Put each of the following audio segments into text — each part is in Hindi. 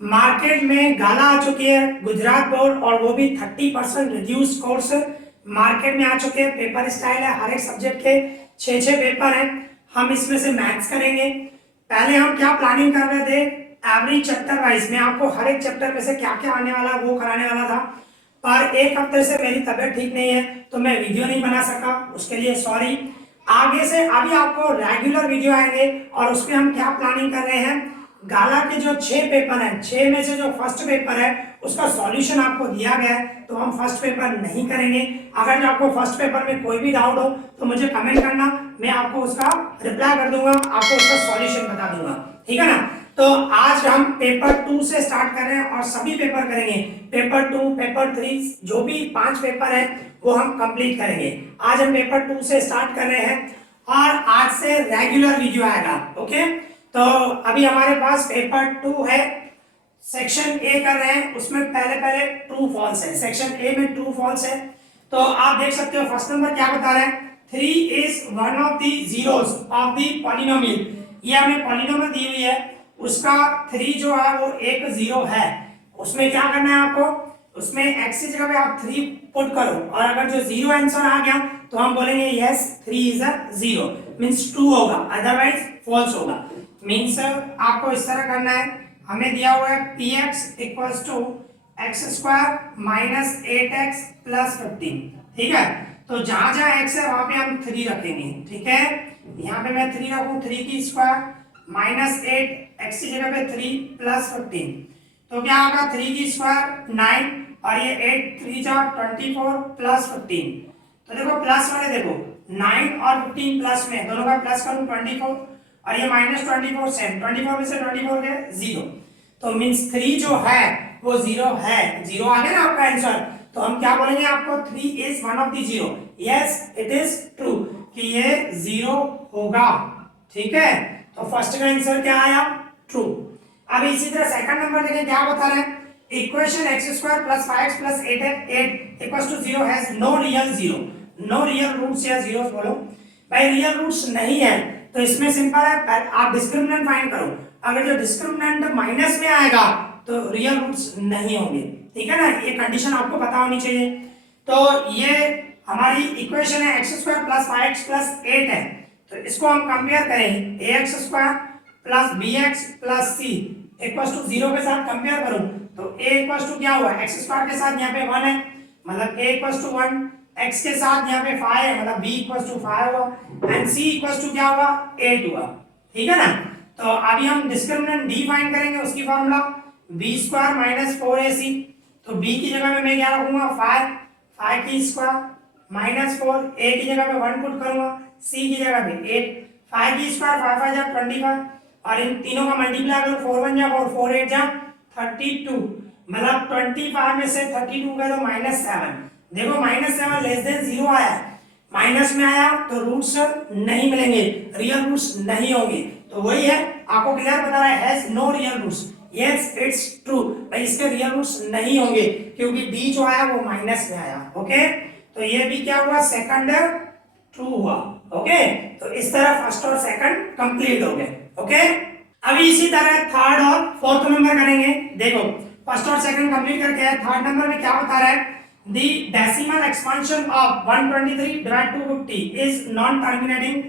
मार्केट में गाला आ चुकी है गुजरात बोर्ड, और वो भी 30% रिड्यूस कोर्स मार्केट में आ चुके हैं। पेपर स्टाइल है, हर एक सब्जेक्ट के 6 पेपर हैं। हम इसमें से मैथ्स करेंगे। पहले हम क्या प्लानिंग कर रहे थे, एवरी चैप्टर वाइज मैं आपको हर एक चैप्टर में से क्या क्या आने वाला वो कराने वाला था, पर एक हफ्ते से मेरी तबीयत ठीक नहीं है तो मैं वीडियो नहीं बना सका, उसके लिए सॉरी। आगे से अभी आपको रेगुलर वीडियो आएंगे और उसमें हम क्या प्लानिंग कर रहे हैं, गाला के जो 6 पेपर हैं, 6 में से जो फर्स्ट पेपर है उसका सॉल्यूशन आपको दिया गया है, तो हम फर्स्ट पेपर नहीं करेंगे। अगर जो आपको फर्स्ट पेपर में कोई भी डाउट हो तो मुझे कमेंट करना, मैं आपको उसका रिप्लाई कर दूंगा, आपको उसका सॉल्यूशन बता दूंगा, ठीक है ना। तो आज हम पेपर 2 से स्टार्ट कर रहे हैं और सभी पेपर करेंगे। पेपर 2, पेपर 3, जो भी 5 पेपर है वो हम कंप्लीट करेंगे। आज हम पेपर 2 से स्टार्ट कर रहे हैं और आज से रेगुलर वीडियो आएगा, ओके। तो अभी हमारे पास पेपर 2 है, सेक्शन ए कर रहे हैं, उसमें पहले ट्रू फॉल्स है। सेक्शन ए में ट्रू फॉल्स है, तो आप देख सकते हो फर्स्ट नंबर क्या बता रहे हैं, 3 is one of the zeros of the polynomial. ये हमें पॉलिनोमियल दी हुई है, उसका 3 जो है वो एक जीरो है। उसमें क्या करना है आपको, उसमें x की जगह पे आप 3 पुट करो, और अगर जो जीरो आंसर आ गया तो हम बोलेंगे yes 3 is a zero, means true होगा, अदरवाइज फॉल्स होगा। मींस आपको इस तरह करना है, हमें दिया हुआ है px equals to x square minus 8x plus 15, ठीक है। तो जहां जहां x है वहां पे हम 3 रखेंगे, ठीक है। यहाँ पे मैं 3 रखूं, 3 की स्क्वायर माइनस 8 x की जगह पे 3 प्लस 15, तो क्या होगा 3 की स्क्वायर 9 और ये 8 3 जा 24 प्लस 15। तो देखो प्लस वाले देखो 9 और 15 प्लस में, दोनों का प्लस करूं 24 और ये माइनस 24 सेम, 24 में से 24 गए 0, तो मींस 3 जो है वो 0 है। 0 आ गया ना आपका आंसर, तो हम क्या बोलेंगे आपको, 3 is one of the zero, yes it is true कि ये 0 होगा, ठीक है। तो फर्स्ट का आंसर क्या आया, ट्रू। अब इसी तरह सेकंड नंबर देखें क्या बता रहे हैं, equation x square plus 5x plus 8 equals to 0 has no real zero, no real roots या जीरोस। बोलो भाई रियल रूट्स नहीं है, तो इसमें सिंपल है, आप डिस्क्रिमिनेंट फाइंड करो। अगर जो डिस्क्रिमिनेंट माइनस में आएगा तो रियल रूट्स नहीं होंगे, ठीक है ना, ये कंडीशन आपको पता होनी चाहिए। तो ये हमारी इक्वेशन है x square plus 5x plus 8 है, तो इसको हम कंपेयर करें ax square plus bx plus c equals to 0 के साथ कंपेयर करूं तो a इक्वल्स टू क्या हुआ, x स्क्वायर के साथ यहाँ पे 1 है मतलब a इक्वल्स टू 1, x के साथ यहाँ पे 5 है मतलब b इक्वल्स टू 5 हुआ, एंड c इक्वल्स टू क्या हुआ 8 हुआ, ठीक है ना। तो अभी हम डिस्क्रिमिनेंट d फाइंड करेंगे, उसकी formula b square minus 4ac, तो b की जगह पे मैं क्या रखूंगा 5, 5 की स्क्वायर माइनस 4, a की जगह पे 1 पुट करूंगा, c की जगह पे 8, 5 की स्क्वायर 5 5 जा 25, और इन तीनों का मल्टीप्लाई करो 4 1 जा 4 4 8 जा 32, मतलब 25 में से 32 गए तो -7। देखो -7 लेस देन 0 आया, माइनस में आया तो रूट्स नहीं मिलेंगे, रियल रूट्स नहीं होंगे, तो वही है आपको क्लियर बता रहा है, has no real roots, yes it's true, भाई इसके रियल रूट्स नहीं होंगे क्योंकि d जो आया वो माइनस में आया, ओके। तो ये भी क्या हुआ, सेकंड ट्रू हुआ, ओके। तो इस तरह फर्स्ट और सेकंड कंप्लीट हो गए, ओके। अभी इसी तरह थर्ड और फोर्थ नंबर करेंगे। देखो फर्स्ट और सेकंड कंप्लीट करके आए, थर्ड नंबर में क्या बता रहा है, the decimal expansion of 123 divide 250 is non terminating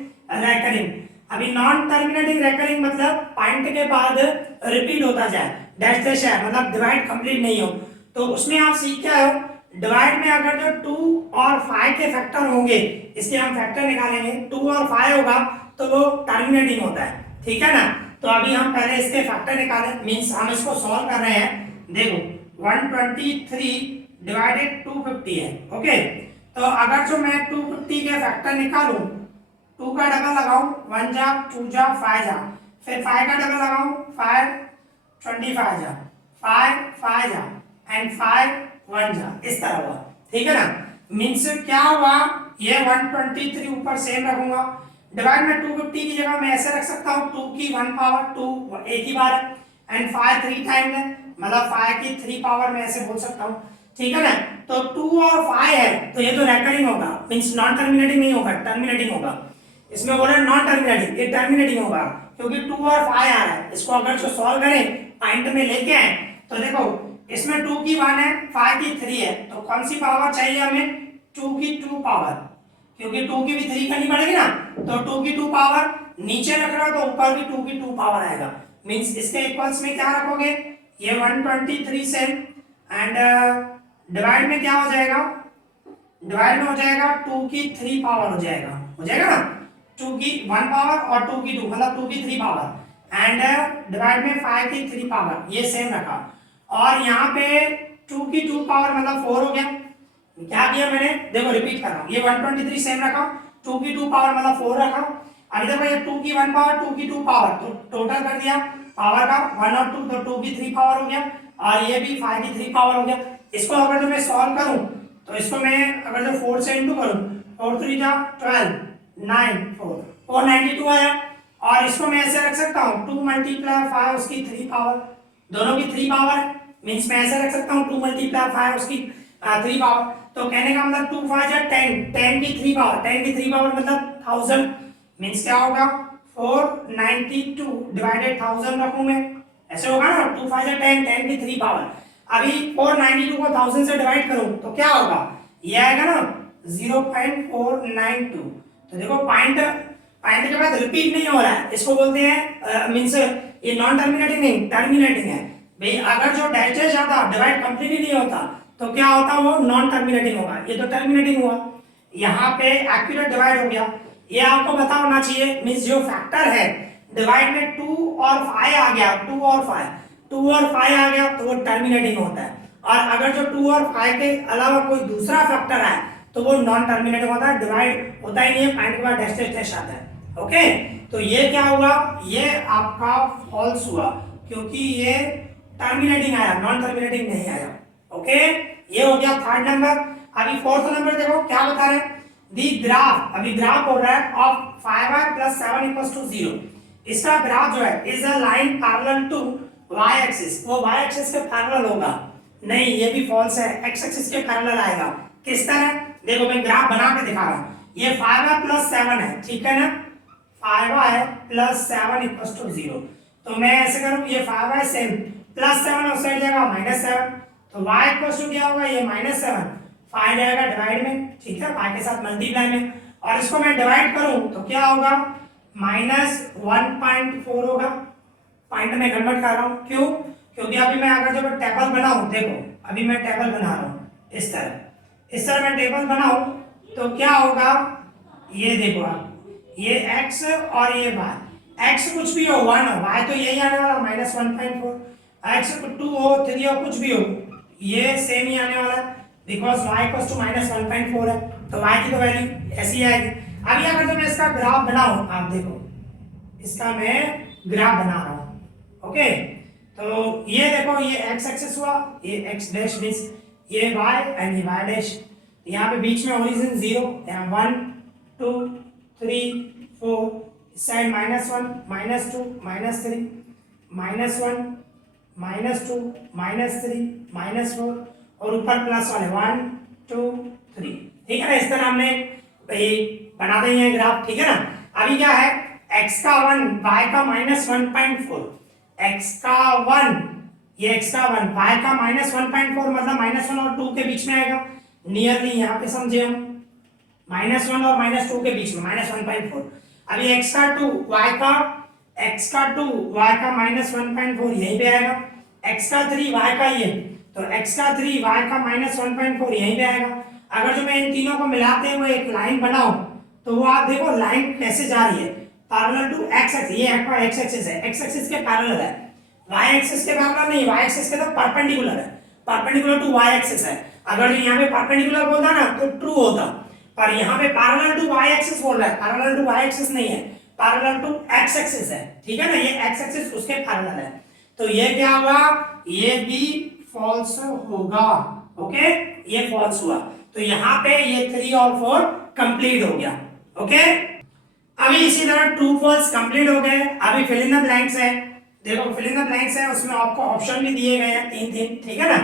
recurring. अभी नॉन टर्मिनेटिंग रेकरिंग मतलब पॉइंट के बाद रिपीट होता जाए, डैश डैश है मतलब डिवाइड कंप्लीट नहीं हो, तो उसमें आप सीख क्या हो, डिवाइड में अगर जो 2 और 5 के फैक्टर होंगे, इसके हम फैक्टर निकालेंगे, 2 और 5 होगा तो वो टर्मिनेटिंग होता है, ठीक है ना। तो अभी हम पहले इसके फैक्टर निकालें, मींस हम इसको सॉल्व कर रहे हैं। देखो 123 डिवाइडेड 250 है, ओके। तो अगर जो मैं 250 के फैक्टर निकालूं, 2 का डबल लगाऊं 1 जा 2 जा 5 जा, फिर 5 का डबल लगाऊं 5 25 जा, 5 5 जा एंड 5 1 जा, इस तरह हुआ, ठीक है ना। मींस क्या हुआ, ये 123 ऊपर सेम रखूंगा, डिवाइड में 250 की जगह मैं ऐसे रख सकता हूँ 2 की 1 पावर 2 एक ही बार है, एंड 5 3 टाइम है मतलब 5 की 3 पावर में ऐसे बोल सकता हूँ, ठीक है ना। तो 2 और 5 है तो ये तो रेकरिंग होगा, मींस नॉन टर्मिनेटिंग नहीं होगा, टर्मिनेटिंग होगा। इसमें बोला नॉन टर्मिनेटिंग, ये टर्मिनेटिंग होगा क्योंकि 2 और 5 आ रहा है। इसको अगर जो सॉल्व करें पॉइंट में लेके आए तो देखो इसमें 2 की 1 है, 5 की 3 है, तो कौन सी पावर चाहिए हमें? 2 की 2 पावर, क्योंकि 2 की भी 3 करनी पड़ेगी ना, तो 2 की 2 पावर नीचे रख रहा हो तो ऊपर भी 2 की 2 पावर आएगा। मींस इसके इक्वल्स में क्या रखोगे? ये 123 से एंड डिवाइड में क्या हो जाएगा? डिवाइड में हो जाएगा 2 की 3 पावर हो जाएगा, ना 2 की 1 पावर और 2 की 2 मतलब 2 की 3 पावर एंड डिवाइड में 5 की 3 पावर, ये सेम रखा। और यहाँ पे 2 की 2 पावर मतलब 4 हो गया। क्या किया मैंने? देखो रिपीट कर रहा हूँ, ये 123 सेम रखा, 2 की 2 पावर मतलब 4 रखा। अभी देखो ये 2 की 1 पावर 2 की 2 पावर, तो टोटल कर दिया पावर का 1 और 2, तो 2 की 3 पावर हो गया और ये भी 5 की 3 पावर हो गया। इसको अगर जो मैं सॉल्व करूं तो इसको मैं अगर जो 4 से इंटू करूं, 4 3 जा 12 9 4 492 आया। और इसको मैं ऐसे रख सकता हूं 2 मल्टीप्लाई 5 उसकी 3 पावर, दोनों की 3 पावर है, मींस मैं ऐसे रख सकता हूं 2 मल्टीप्लाई 5 उसकी 3 पावर। तो कहने का मतलब 2 5 जा 10, 10 की 3 पावर, 10 की 3 पावर मतलब 1000, मींस क्या होगा? 492 डिवाइडेड 1000 रखूं मैं, ऐसे होगा ना, 2 5 जा 10, 10 की 3 पावर। अभी 492 को 1000 से डिवाइड करूं तो क्या होगा? ये आएगा ना 0.492। तो देखो पॉइंट पॉइंट के बाद रिपीट नहीं हो रहा है, इसको बोलते हैं मींस ये नॉन टर्मिनेटिंग नहीं टर्मिनेटिंग है भाई। अगर जो डैशेज आता डिवाइड कंप्लीटली नहीं होता तो क्या होता? वो नॉन टर्मिनेटिंग होगा, ये तो टर्मिनेटिंग हुआ। यहाँ पे एक्यूरेट डिवाइड हो गया, ये आपको पता होना चाहिए। मींस जो फैक्टर है डिवाइड में 2 और 5 आ गया, 2 और 5 आ गया तो वो टर्मिनेटिंग होता है। और अगर जो 2 और 5 के अलावा कोई दूसरा फैक्टर है तो वो नॉन टर्मिनेटिंग होता है, डिवाइड होता ही नहीं है, पॉइंट के बाद डैश आता है। ओके, तो ये क्या हुआ? ये आपका फॉल्स हुआ क्योंकि ये टर्मिनेटिंग आया, नॉन टर्मिनेटिंग नहीं आया। ओके, ये हो गया थर्ड नंबर। अभी फोर्थ नंबर देखो क्या बता रहे हैं? दी ग्राफ, अभी ग्राफ हो रहा है ऑफ 5y + 7 = 0। इसका ग्राफ जो है is a line parallel to y axis, वो y एक्सिस के पैरेलल होगा नहीं, ये भी फॉल्स है, x एक्सिस के पैरेलल आएगा। किस तरह? देखो मैं ग्राफ बना के दिखा रहा हूं, ये 5y + 7 है, ठीक है ना, 5y + 7 = 0। तो मैं ऐसे करूं, ये 5y सेम +7 उस साइड जाएगा -7, तो y = क्या होगा? ये -7, 5 जाएगा डिवाइड में, ठीक है, 5 के साथ मल्टीप्लाई में, और इसको मैं डिवाइड करूं तो क्या होगा? -1.4 होगा। पॉइंट में कन्वर्ट कर रहा हूं, क्यों? क्योंकि अभी मैं अगर जब टेबल बनाऊं, देखो अभी मैं टेबल बना रहा हूं, इस तरह मैं टेबल बनाऊं तो क्या होगा? ये देखो आप, ये x और ये y, x कुछ भी हो 1 हो, y तो यही आने वाला -1.4, x 2 हो 3 हो कुछ भी हो ये सेम ही आने वाला है बिकॉज y = -1.4 है, तो y की तो वैल्यू ऐसी आएगी। अभी अगर तो मैं इसका ग्राफ बनाऊं, आप देखो इसका मैं ग्राफ बना रहा हूं। ओके, तो ये देखो ये x एक्सिस हुआ, ये x डैश मींस ये y एंड ये y डैश, यहाँ पे बीच में ओरिजिन 0, यहाँ 1 2 3 4, इस साइड -1 -2 -3 -1 -2 -3 -4 और ऊपर प्लस वाले 1 2 3, ठीक है ना। इस तरह हमने बना देंगे ये ग्राफ, ठीक है ना। अभी क्या है? x का 1 y का -1.4, x का 1 ये x का 1 y का -1.4 मतलब -1 और 2 के बीच में आएगा, नियरली यहाँ पे समझे हम, -1 और -2 के बीच में -1.4। अभी x का 2 y का -1.4 यहीं पे आएगा, x का 3 y का ये, तो x का 3 y का -1.4 यहीं पे आएगा। अगर जो मैं इन तीनों को मिलाते हुए एक लाइन बनाऊं तो वो आप देखो लाइन कैसे जा रही है, पैरेलल टू x एक्सिस, ये आपका x एक्सिस है, x एक्सिस के पैरेलल है, y एक्सिस के पैरेलल नहीं, y एक्सिस के तो परपेंडिकुलर है, परपेंडिकुलर टू y एक्सिस है। अगर जो यहाँ पे परपेंडिकुलर बोलता ना तो ट्रू होता, पर यहाँ पे पैरेलल टू y एक्सिस बोल रहा है, पैरेलल टू y एक्सिस नहीं है, पैरेलल टू x एक्सिस है, ठीक है ना, ये x एक्सिस उसके पैरेलल है। तो ये क्या हुआ? ये भी फॉल्स होगा। ओके, ये फॉल्स हुआ, तो यहाँ पे ये 3 और 4 कंप्लीट हो गया। ओके, अभी इसी तरह ट्रू फॉल्स कंप्लीट हो गए। अभी फिल इन द ब्लैंक्स है, देखो फिल इन द ब्लैंक्स है, उसमें आपको ऑप्शन भी दिए गए हैं 3 ठीक है ना,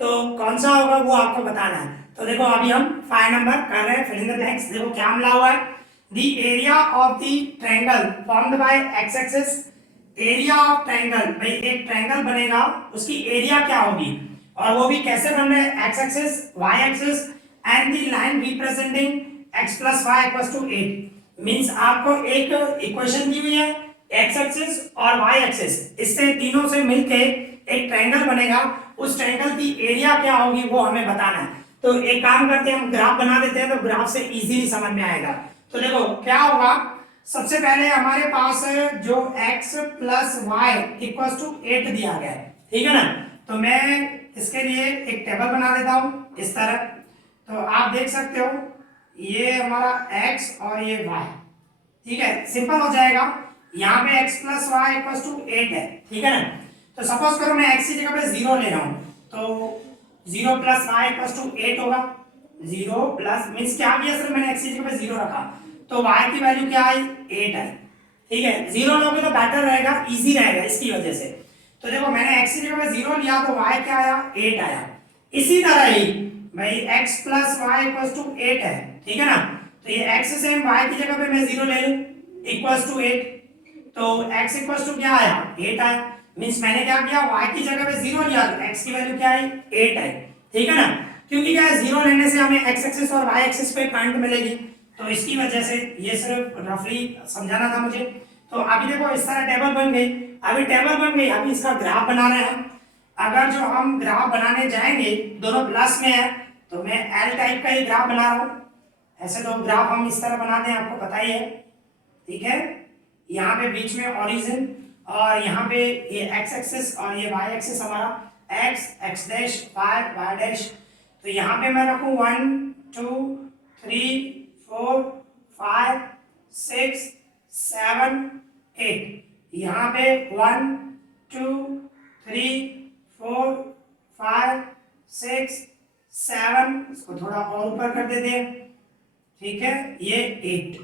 तो कौन सा होगा वो आपको बताना है। तो देखो अभी हम 5 नंबर कर रहे हैं फिल इन द ब्लैंक्स। देखो क्या मिला हुआ है, the area of the triangle formed by x axis, area of triangle, भाई एक ट्रायंगल बनेगा उसकी एरिया क्या होगी, और वो भी कैसे बन रहे हैं, x axis, y axis and the line representing x plus y equals to 8। Means आपको एक इक्वेशन दी हुई है, x एक्सिस और y एक्सिस, इससे तीनों से मिलके एक ट्रायंगल बनेगा, उस ट्रायंगल की एरिया क्या होगी वो हमें बताना है। तो एक काम करते हैं, हम ग्राफ बना देते हैं, तो ग्राफ से इजीली समझ में आएगा। तो देखो क्या होगा, सबसे पहले हमारे पास जो x plus y equal to 8 दिया गया है, ठीक है ना। तो मैं इसके लिए एक टेबल बना देता हूं इस तरह। तो आप देख सकते हो ये हमारा x और ये y, ठीक है, सिंपल हो जाएगा। यहाँ पे x plus y equal to 8 है, ठीक है ना। तो सपोज करो मैं x की जगह पे 0 ले रहा हूँ, तो 0 प्लस वाई इक्वल टू 8 होगा। 0 प्लस मीन्स क्या किया सर, मैंने x की जगह पे 0 रखा, तो y की वैल्यू क्या आई, 8 है, ठीक है। 0 लोगे तो बेटर रहेगा, इजी रहेगा इसकी वजह से। तो देखो मैंने x की जगह पे 0 लिया तो y क्या आया, 8 आया। इसी तरह ही भाई x plus y equal to 8 है, ठीक है ना। तो ये x सेम y की जगह पे मैं 0 ले लूं इक्वल टू 8, तो x इक्वल टू क्या आया, 8 आया। मींस मैंने क्या किया, y की जगह पे 0 लिया तो x की वैल्यू क्या आई, 8 आई, ठीक है ना। क्योंकि क्या है, 0 लेने से हमें x एक्सिस और y एक्सिस पे पॉइंट मिलेगी, तो इसकी वजह से ये सिर्फ रफली समझाना था मुझे। तो अभी देखो इस तरह टेबल बन गई, अभी टेबल बन गई, अभी इसका ग्राफ बना रहे हैं हम। अगर जो हम ग्राफ बनाने जाएंगे, दोनों प्लस में है, तो मैं एल टाइप का ही ग्राफ बना रहा हूँ। ऐसे तो ग्राफ हम इस तरह बनाते हैं, आपको पता ही है, ठीक है। यहाँ पे बीच में ओरिजिन, और यहाँ पे ये एक्स एक्सिस और ये वाई एक्सिस हमारा x, x dash, y, y dash. तो यहाँ पे मैं रखूँ 1 2 3 4 5 6 7 8, यहाँ पे 1 2 3 4 5 6 7, इसको थोड़ा और ऊपर कर देते हैं, ठीक है, ये 8,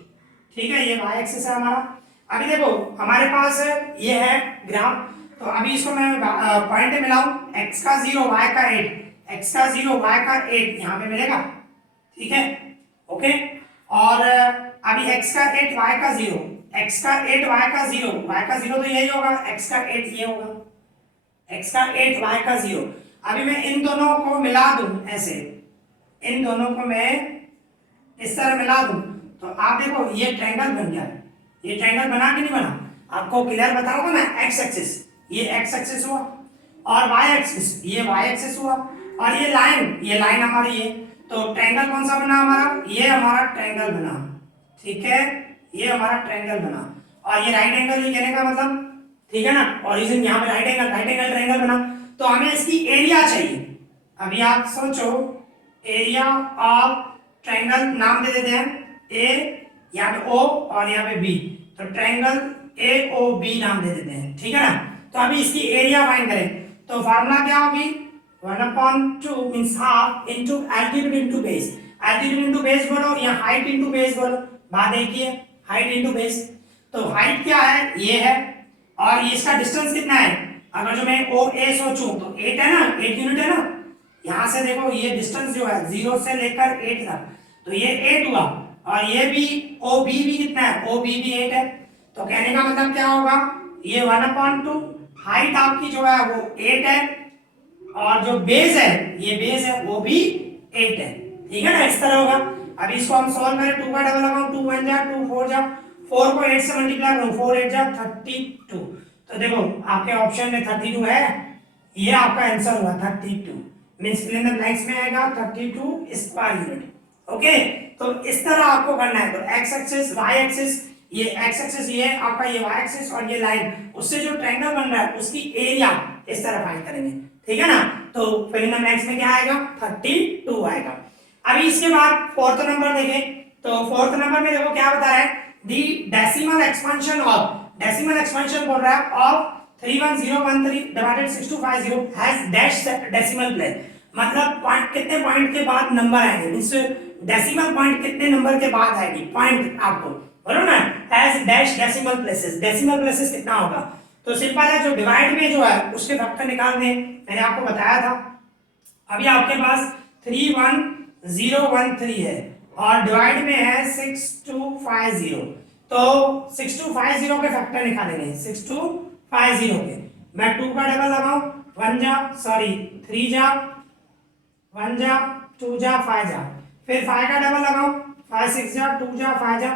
ठीक है, ये वाई एक्सिस है हमारा। अभी देखो हमारे पास ये है ग्राफ, तो अभी इसको मैं पॉइंट मिलाऊं, x का 0 y का 8, x का 0 y का 8 यहाँ पे मिलेगा, ठीक है, ओके। और अभी x का 8 y का 0, x का 8 y का 0, y का 0 तो यही होगा, x का 8 ये होगा, x का 8 y का 0। अभी मैं इन दोनों को मिला दूं ऐसे, इन दोनों को मैं इस तरह मिला दूं, तो आप देखो ये ट्रायंगल बन गया। ये ट्रायंगल बना कि नहीं बना, आपको क्लियर बताऊंगा ना। एक्स एक्सिस, ये एक्स एक्सिस हुआ, और वाई एक्सिस, ये वाई एक्सिस हुआ, और ये लाइन हमारी है। तो ट्रायंगल कौन सा बना हमारा, ये हमारा ट्रायंगल बना, ठीक है, ये हमारा ट्रायंगल बना। और ये राइट एंगल, ये कहने का मतलब, ठीक है ना, ओरिजिन यहाँ पे राइट एंगल ट्रायंगल बना। तो हमें इसकी एरिया चाहिए। अभी आप सोचो, एरिया ऑफ ट्रायंगल नाम दे देते हैं ए, यहाँ पे ओ और यहाँ पे बी, तो ट्रायंगल ए ओ बी नाम दे देते हैं, ठीक है ना। तो अभी इसकी एरिया फाइंड करें, तो फार्मूला क्या होगी, 1/2 means half into altitude into base. Altitude into base बोलो या हाइट इनटू बेस बोलो, बात एक ही है, हाइट इनटू बेस। तो हाइट क्या है, ये है, और ये इसका डिस्टेंस कितना है, अगर जो मैं ओ ए सोचूं तो 8 है ना, 8 यूनिट है ना। यहां से देखो ये डिस्टेंस जो है 0 से लेकर 8 तक, तो ये 8 हुआ, और ये भी ओ बी भी कितना है, ओ बी भी 8 है। तो कहने का मतलब क्या होगा, ये 1/2 हाइट आपकी जो है वो 8 है, और जो बेस है, ये बेस है वो भी 8 है, ठीक है ना, इस तरह होगा। अभी इसको हम सॉल्व करें, 2 का डबल लगाओ, 2 1 जा 2 4 जा, 4 को 8 से मल्टीप्लाई करो, 4 8 जा 32। तो देखो आपके ऑप्शन में 32 है, ये आपका आंसर हुआ 32, means fill in the blanks में आएगा 32 स्क्वायर यूनिट, ओके। तो इस तरह आपको करना है। तो एक्स एक्सिस, वाई एक्सिस, ये एक्स एक्सिस, ये आपका ये वाई एक्सिस, और ये लाइन, उससे जो ट्रायंगल बन रहा है उसकी एरिया इस तरह फाइंड करेंगे, ठीक है ना। तो फिल इन द ब्लैंक्स में क्या आएगा, 32 आएगा। अभी इसके बाद फोर्थ नंबर देखें, तो फोर्थ नंबर में देखो क्या बता रहा है, the decimal expansion of, decimal expansion बोल रहा है of 31013 divided 6250 has dash decimal place. मतलब पॉइंट, कितने पॉइंट के बाद नंबर आएंगे, मींस डेसिमल पॉइंट कितने नंबर के बाद आएगी, पॉइंट आपको बोलो ना, has dash decimal places. Decimal places कितना होगा, तो सिंपल है, जो डिवाइड में जो है उसके फैक्टर निकाल दें, मैंने आपको बताया था। अभी आपके पास 31013 है, और डिवाइड में है 6250। तो 6250 के फैक्टर निकालेंगे, 6250 के। मैं 2 का डबल लगाऊं, 1 जा सॉरी 3 जा, 1 जा 2 जा 5 जा, फिर 5 का डबल लगाऊं, 5 6 जा 2 जा 5 जा,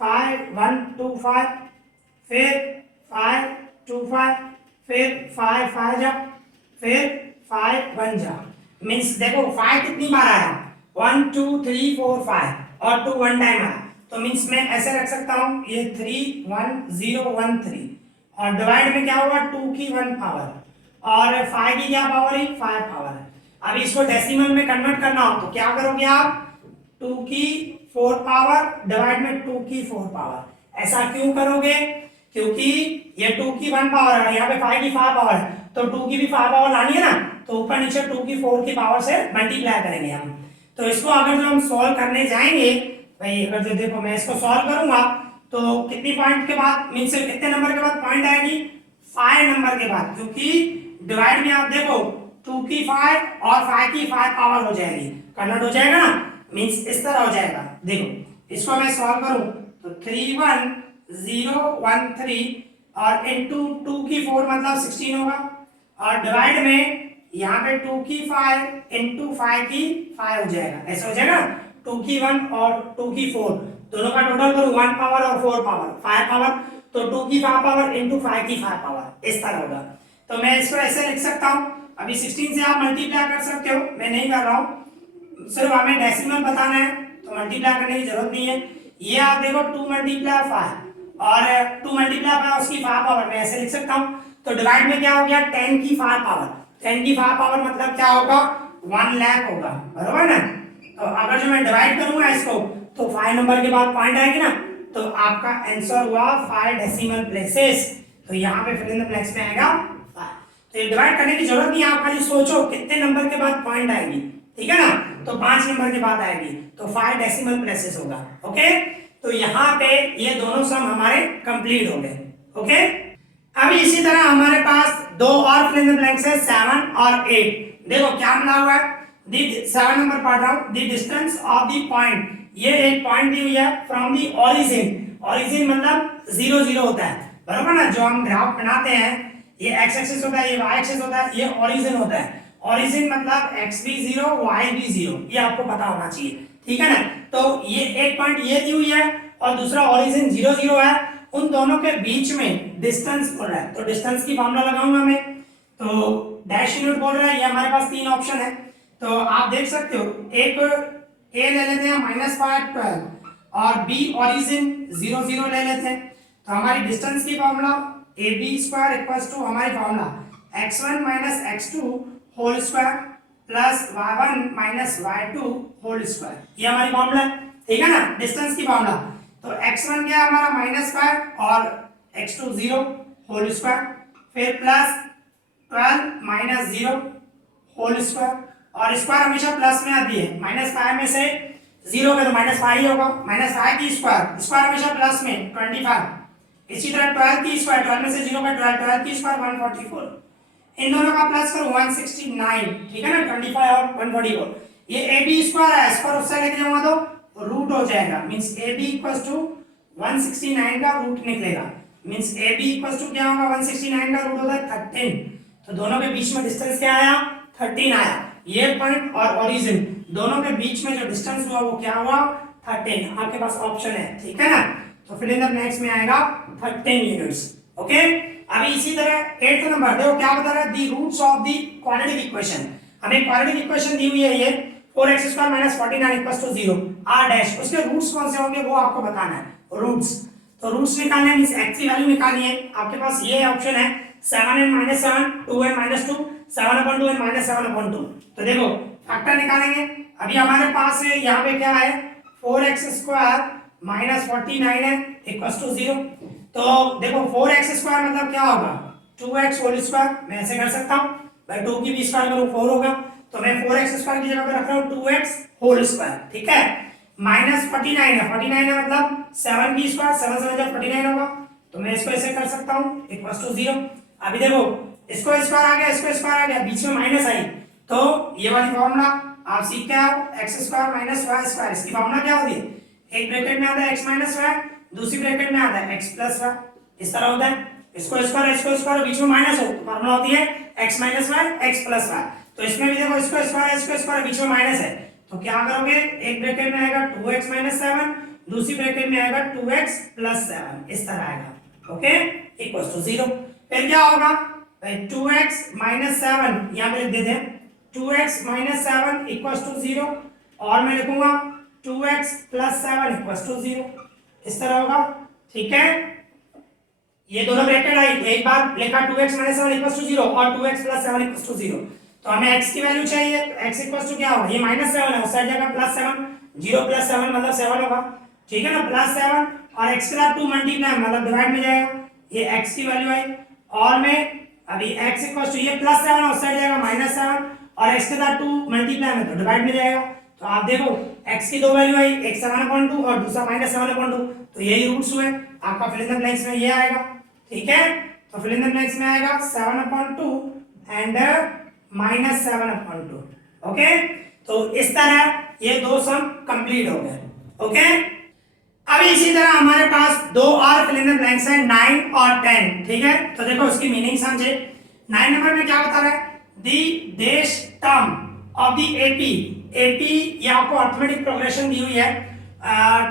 5 1 2 5, फिर 5 2 5, फिर 5 5 जा, फिर 5 1 जा। मीन्स देखो 5 कितनी बार आया, 1 2 3 4 5 और 2 1 टाइम आया। तो मीन्स मैं ऐसे रख सकता हूँ, ये 3 1 0 1 3 और डिवाइड में क्या होगा 2 की 1 पावर और 5 की क्या पावर है, 5 पावर है। अब इसको डेसिमल में कन्वर्ट करना हो तो क्या करोगे आप, 2 की 4 पावर डिवाइड में 2 की 4 पावर। ऐसा क्यों करोगे, क्योंकि ये 2 की 1 पावर है, यहाँ पे 5 की 5 पावर है, तो 2 की भी 5 पावर लानी है ना, तो ऊपर नीचे 2 की 4 की पावर से मल्टीप्लाई करेंगे हम। तो इसको अगर जो हम सॉल्व करने जाएंगे भाई, अगर जो देखो मैं इसको सॉल्व करूंगा तो कितनी पॉइंट के बाद, मीन से कितने नंबर के बाद पॉइंट आएगी, 5 नंबर के बाद, क्योंकि डिवाइड में आप देखो 2 की 5 और 5 की 5 पावर हो जाएगी, कन्वर्ट हो जाएगा ना, मीन्स इस तरह हो जाएगा। देखो इसको मैं सॉल्व करूं तो 3 1 0 1 3 और इनटू 2 की 4 मतलब 16 होगा और डिवाइड में यहाँ पे 2 की 5 इनटू 5 की 5 हो जाएगा, ऐसा हो जाएगा। 2 की 1 और 2 की 4 दोनों का टोटल करो 1 पावर और 4 पावर 5 पावर, तो 2 की 5 पावर इनटू 5 की 5 पावर, इस तरह होगा। तो मैं इसको ऐसे लिख सकता हूँ, अभी 16 से आप मल्टीप्लाई कर सकते हो, मैं नहीं कर रहा हूँ, सिर्फ हमें डेसिमल बताना है तो मल्टीप्लाई करने की जरूरत नहीं है। ये आप देखो 2 मल्टीप्लाई 5 और 2 मल्टीप्लाई 5 उसकी 5 पावर, मैं ऐसे लिख सकता हूँ। तो डिवाइड में क्या हो गया 10 की 5 पावर, 10 की 5 पावर मतलब क्या होगा 1 लाख होगा, बरोबर ना। तो अगर जो मैं डिवाइड करूंगा इसको तो 5 नंबर के बाद पॉइंट आएगी ना, तो आपका आंसर हुआ 5 डेसिमल प्लेसेस। तो यहाँ पे फिल इन द ब्लैंक्स में आएगा 5। तो ये डिवाइड करने की जरूरत नहीं है, आप खाली सोचो कितने नंबर के बाद पॉइंट आएगी, ठीक है ना, तो 5 नंबर के बाद आएगी, तो 5 डेसिमल प्लेसेस होगा। ओके, तो यहाँ पे ये दोनों सम हमारे कंप्लीट हो गए। ओके, अभी इसी तरह हमारे पास दो और फिल इन द ब्लैंक्स है 7 और 8। देखो क्या मिला हुआ है, 7 नंबर पढ़ रहा हूं, the distance of the point, ये एक पॉइंट दी हुई है फ्रॉम द ओरिजिन, ओरिजिन मतलब 0 0 होता है, बराबर ना। जो हम ग्राफ बनाते हैं ये x एक्सिस होता है, ये y एक्सिस होता है, ये ओरिजिन होता है। ओरिजिन मतलब x भी 0 y भी 0, ये आपको पता होना चाहिए, ठीक है ना। तो ये एक पॉइंट ये दी हुई है और दूसरा ओरिजिन 0 0 है, उन दोनों के बीच में डिस्टेंस बोल रहा है, तो डिस्टेंस की फॉर्मूला लगाऊंगा मैं, तो डैश यूनिट बोल रहा है, ये हमारे पास 3 ऑप्शन है। तो आप देख सकते हो, एक a ले लेते हैं -5 12 और b ओरिजिन 0 0 ले लेते हैं, तो हमारी डिस्टेंस की फॉर्मूला ab² हमारी formula x1 - x2 whole square plus y1 - y2 whole square, ये हमारी फॉर्मूला है, ठीक है ना, डिस्टेंस की फॉर्मूला। तो x1 क्या हमारा -5 और x2 0 होल स्क्वायर, फिर प्लस 12 - 0 होल स्क्वायर, और स्क्वायर हमेशा प्लस में आती है, -5 में से 0 का तो -5 ही होगा, -5 की स्क्वायर, स्क्वायर हमेशा प्लस में 25। इसी तरह 12 की स्क्वायर, 12 में से 0 का 12, 12 की स्क्वायर 144, इन दोनों का प्लस करो 169, ठीक है ना, 25 और 144। ये ab स्क्वायर है, स्क्वायर उससे लेके जाऊंगा तो रूट हो जाएगा, मींस ab 169 का रूट निकलेगा, मींस ab क्या होगा 169 का रूट होता है 13, तो दोनों के बीच में डिस्टेंस क्या आया 13 आया। ये पॉइंट और ओरिजिन दोनों के बीच में जो डिस्टेंस हुआ वो क्या हुआ 13, आपके पास ऑप्शन है, ठीक है ना। तो फिर इन द नेक्स्ट में आएगा 13 यूनिट्स। ओके, अभी इसी तरह 8th नंबर देखो क्या बता रहा है, the roots of the quadratic equation. हमें क्वाड्रेटिक इक्वेशन दी हुई है ये 4x² - 49 = 0 r डैश, उसके रूट्स कौन से होंगे वो आपको बताना है, रूट्स। तो रूट्स निकालने हैं, मींस x की वैल्यू निकालनी है, आपके पास ये ऑप्शन है 7n - 7 2n - 2 7/2 n - 7/2। तो देखो फैक्टर निकालेंगे, अभी हमारे पास यहाँ पे क्या है 4x² - 49 है = 0। तो देखो 4x² मतलब क्या होगा 2x होल स्क्वायर, मैं ऐसे कर सकता हूँ भाई 2 की भी स्क्वायर करूँ 4 होगा, तो मैं 4x² की जगह पे रख रहा हूँ 2x होल स्क्वायर, ठीक है, -49 है, 49 है मतलब 7 की स्क्वायर, 7 7 जब 49 होगा, तो मैं इसको ऐसे कर सकता हूँ = 0। अभी देखो इसको स्क्वायर आ गया, इसको स्क्वायर आ गया, बीच में माइनस आई, तो ये वाली फॉर्मूला आप सीखते आओ x square minus y square, इसकी फॉर्मूला क्या होती है, एक ब्रैकेट में आता है एक्स माइनस वाई, दूसरी ब्रैकेट में आता है एक्स प्लस वाई, इस तरह होता है। इसको स्क्वायर बीच में माइनस हो तो फॉर्मूला होती है x minus y x plus y. तो इसमें भी देखो इसको स्क्वायर बीच में माइनस है, तो क्या करोगे, एक ब्रैकेट में आएगा 2x माइनस 7, दूसरी ब्रैकेट में आएगा 2x प्लस 7, इस तरह आएगा, ओके, इक्वल टू 0। फिर क्या होगा भाई, 2x माइनस 7 यहाँ पे लिख देते हैं, 2x माइनस 7 इक्वल टू 0, और मैं लिखूंगा 2x प्लस 7 इक्वल टू 0, इस तरह होगा, ठीक है। ये दोनों ब्रैकेट आई, एक बार लिखा 2x माइनस 7 इक्वल टू 0 और 2x प्लस 7 इक्वल टू 0, तो हमें x की वैल्यू चाहिए, x इक्वल टू क्या होगा, ये माइनस 7 है, उस साइड जाएगा प्लस 7, 0 प्लस 7 मतलब 7 होगा, ठीक है ना, प्लस 7 और x के साथ 2 मल्टीप्लाई मतलब डिवाइड में जाएगा, ये x की वैल्यू आई, और मैं अभी x इक्वल टू ये प्लस 7 उस साइड जाएगा माइनस 7 और x के साथ 2 मल्टीप्लाई में तो डिवाइड में जाएगा, तो आप देखो x की दो वैल्यू आई, एक 7/2 और दूसरा माइनस 7/2, तो यही रूट्स हुए, आपका फिल इन द ब्लैंक्स में ये आएगा, ठीक है। तो फिल इन द ब्लैंक्स में आएगा 7/2 एंड माइनस 7/2, ओके। तो इस तरह ये दो सम कंप्लीट हो गए, ओके। अभी इसी तरह हमारे पास दो और फिल इन द ब्लैंक्स हैं 9 और 10, ठीक है। तो देखो इसकी मीनिंग समझे, 9 नंबर में क्या बता रहा है, दी देश टर्म ऑफ दी एपी ये आपको अर्थमेटिक प्रोग्रेशन दी हुई है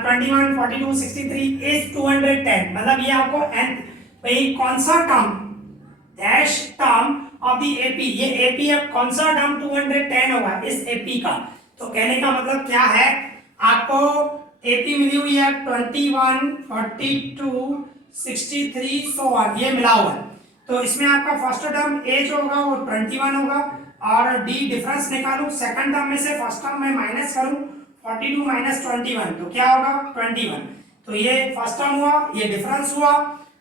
21 42 63 इज 210, मतलब ये आपको n भाई कौन सा term, dash term of the AP, ये एपी है, कौन सा टर्म 210 होगा इस एपी का, तो कहने का मतलब क्या है, आपको एपी मिली हुई है 21 42 63 सो ऑन, ये मिला हुआ है, तो इसमें आपका फर्स्ट टर्म ए जो होगा वो 21 होगा और डी डिफरेंस निकालूं, सेकंड टर्म में से फर्स्ट टर्म में माइनस करूं 42 माइनस 21 तो क्या होगा 21, तो ये फर्स्ट टर्म हुआ, ये डिफरेंस हुआ,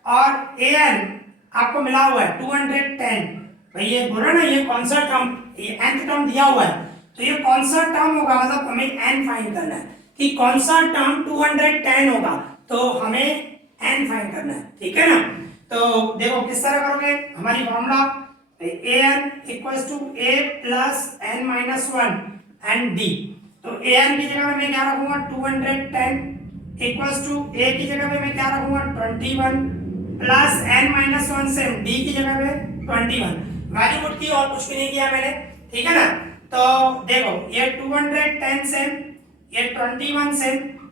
और एन आपको मिला हुआ है 210, भाई ये बोला ना ये कौन सा टर्म, ये nth टर्म दिया हुआ है, तो ये कौन सा टर्म होगा, मतलब हमें n फाइंड करना है कि कौन सा टर्म 210 होगा, तो हमें n फाइंड करना है, ठीक है ना। तो देखो किस तरह करोगे, हमारी formula an equals to a plus n minus 1 and d, तो an की जगह में मैं क्या रखूंगा 210 इक्वल्स टू a की जगह पे मैं क्या रखूंगा 21 प्लस n माइनस 1 से d की जगह पे 21, वैल्यू पुट की और कुछ भी नहीं किया मैंने, ठीक है ना। तो देखो ये 210 से ये 21 से,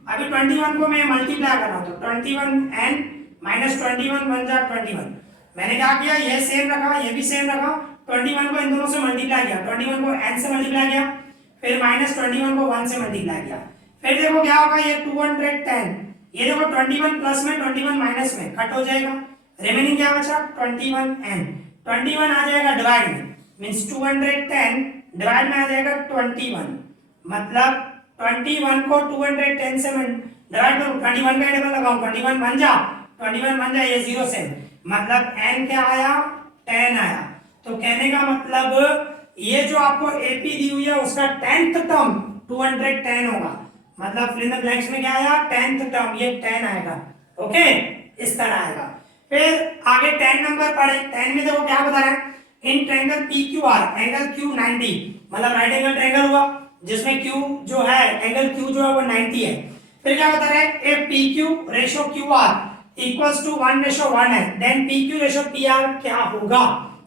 अभी 21 को मैं मल्टीप्लाई कर रहा हूं, तो 21n माइनस 21 बन जा 21, मैंने क्या किया, ये सेम रखा, ये भी सेम रखा, 21 को इन दोनों से मल्टीप्लाई किया, 21 को n से मल्टीप्लाई किया, फिर माइनस 21 को 1 से मल्टीप्लाई किया, फिर देखो क्या होगा, ये 210, ये देखो 21 प्लस में 21 माइनस में कट हो जाएगा, रिमेनिंग क्या बचा 21n, 21 आ जाएगा डिवाइड में, मींस 210 डिवाइड में आ जाएगा 21, मतलब 21 को 210 से डिवाइड करो, 21 का डबल लगाओ, 21 बन जा, ये 0 से, मतलब n क्या आया 10 आया, तो कहने का मतलब ये जो आपको एपी दी हुई है उसका 10th टर्म 210 होगा, मतलब फिल इन द ब्लैंक्स में क्या आया 10th टर्म, ये 10 आएगा, ओके, इस तरह आएगा। फिर आगे 10 नंबर पढ़े, 10 में देखो क्या बता रहा है, in triangle PQR angle Q90, मतलब राइट एंगल ट्रायंगल हुआ जिसमें Q जो है एंगल Q जो है वो 90 है, फिर क्या बता रहा है, if PQ ratio QR equals to 1:1 है, देन PQ रेशो PR क्या होगा,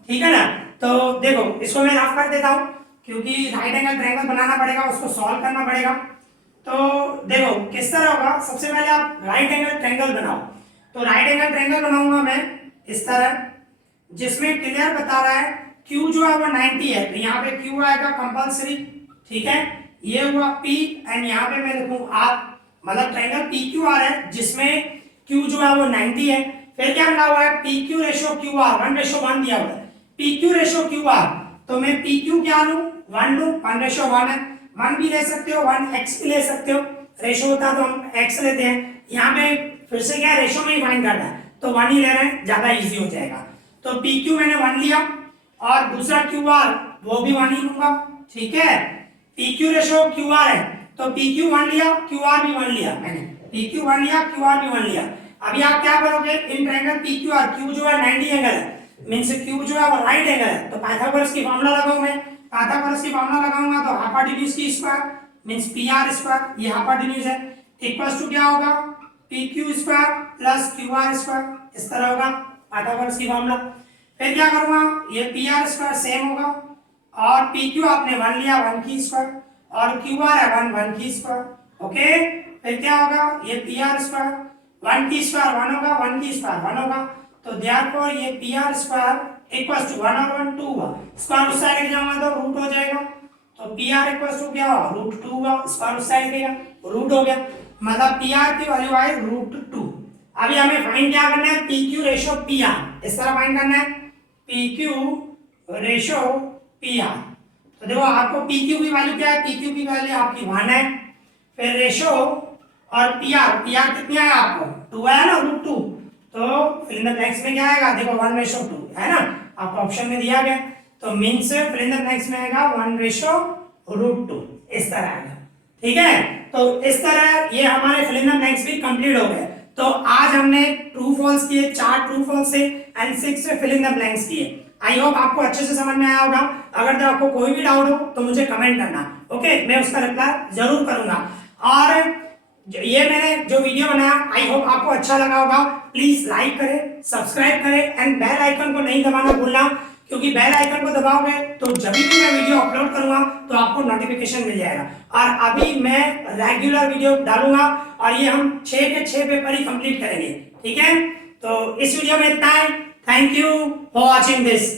ठीक है ना। तो देखो इसको मैं रफ कर देता हूं क्योंकि राइट एंगल ट्रायंगल बनाना पड़ेगा, उसको सॉल्व करना पड़ेगा, तो देखो किस तरह होगा, सबसे पहले आप राइट एंगल ट्रायंगल बनाओ, तो राइट एंगल ट्रायंगल बनाऊंगा मैं इस तरह, जिसमें क्लियर बता रहा है Q जो है वो 90 है, तो यहाँ पे Q आएगा कंपलसरी, ठीक है, ये हुआ P एंड यहाँ पे मैं लिखूं R, मतलब ट्रायंगल PQR है जिसमें Q जो है वो 90 है, फिर क्या मिला हुआ है PQ रेशो QR 1:1 दिया हुआ है, PQ रेशो QR, तो मैं PQ क्या लूं 1 लूं, 1:1 है, 1 भी ले सकते हो 1x भी ले सकते हो, रेशो होता तो हम x लेते हैं, यहाँ पे फिर से क्या रेशो में ही फाइंड करना है तो 1 ही ले रहे हैं, ज्यादा इजी हो जाएगा, तो PQ मैंने 1 लिया और दूसरा QR वो भी 1 ही लूंगा, ठीक है, PQ रेशो QR है तो PQ 1 लिया QR भी 1 लिया, मैंने PQ 1 लिया QR भी 1 लिया, अभी आप क्या करोगे, इन ट्रायंगल PQR Q जो है 90 एंगल है, मींस Q जो है वो राइट एंगल है, तो पाइथागोरस की फार्मूला लगाऊं मैं, पाइथागोरस की फॉर्मूला लगाऊंगा तो हाइपोटेन्यूज की square means P R square, ये हाइपोटेन्यूज है, इक्वल्स टू क्या होगा P Q square plus Q R square, इस तरह होगा पाइथागोरस की फॉर्मूला। फिर क्या करूंगा, ये पी आर स्क्वायर सेम होगा और पी क्यू आपने 1 लिया 1 की स्क्वायर और क्यू आर है 1 1 की स्क्वायर, ओके। फिर क्या होगा, ये पी आर स्क्वायर 1 की स्क्वायर 1 होगा, 1 की स्क्वायर 1 होगा, तो देयरफॉर ये P R square equals to 1 और 1 2 हुआ, स्क्वायर उस साइड लेके जाऊंगा तो रूट हो जाएगा, तो पी आर इक्वल्स टू क्या होगा रूट 2 हुआ, स्क्वायर उस साइड लेके गया रूट हो गया, मतलब पी आर की वैल्यू आई रूट 2। अभी हमें फाइंड क्या करना है, P Q ratio P R, इस तरह फाइंड करना है P Q ratio P R. तो देखो आपको पी क्यू की वैल्यू क्या है, पी क्यू की वैल्यू आपकी 1 है, फिर रेशो और पी आर कितनी है आपको 2 है ना रूट 2, तो फिल इन द ब्लैंक्स में क्या आएगा देखो 1 रेशो 2 है ना, आपको ऑप्शन में दिया गया, तो means fill in the blanks में आएगा 1 रेशो रूट 2, इस तरह आएगा, ठीक है। तो इस तरह ये हमारे फिल इन द ब्लैंक्स भी कंप्लीट हो गए। तो आज हमने ट्रू फॉल्स किए, 4 ट्रू फॉल्स से and 6 fill in the blanks किए। आई होप आपको अच्छे से समझ में आया होगा। अगर तो आपको कोई भी डाउट हो तो मुझे कमेंट करना, ओके, मैं उसका रिप्लाई जरूर करूंगा। और ये मैंने जो वीडियो बनाया आई होप आपको अच्छा लगा होगा। प्लीज लाइक करें, सब्सक्राइब करें एंड बेल आइकन को नहीं दबाना भूलना, क्योंकि बेल आइकन को दबाओगे तो जब भी मैं वीडियो अपलोड करूंगा तो आपको नोटिफिकेशन मिल जाएगा। और अभी मैं रेगुलर वीडियो डालूंगा और ये हम 6 के 6 पेपर ही कंप्लीट करेंगे, ठीक है। तो इस वीडियो में इतना है, thank you for watching this.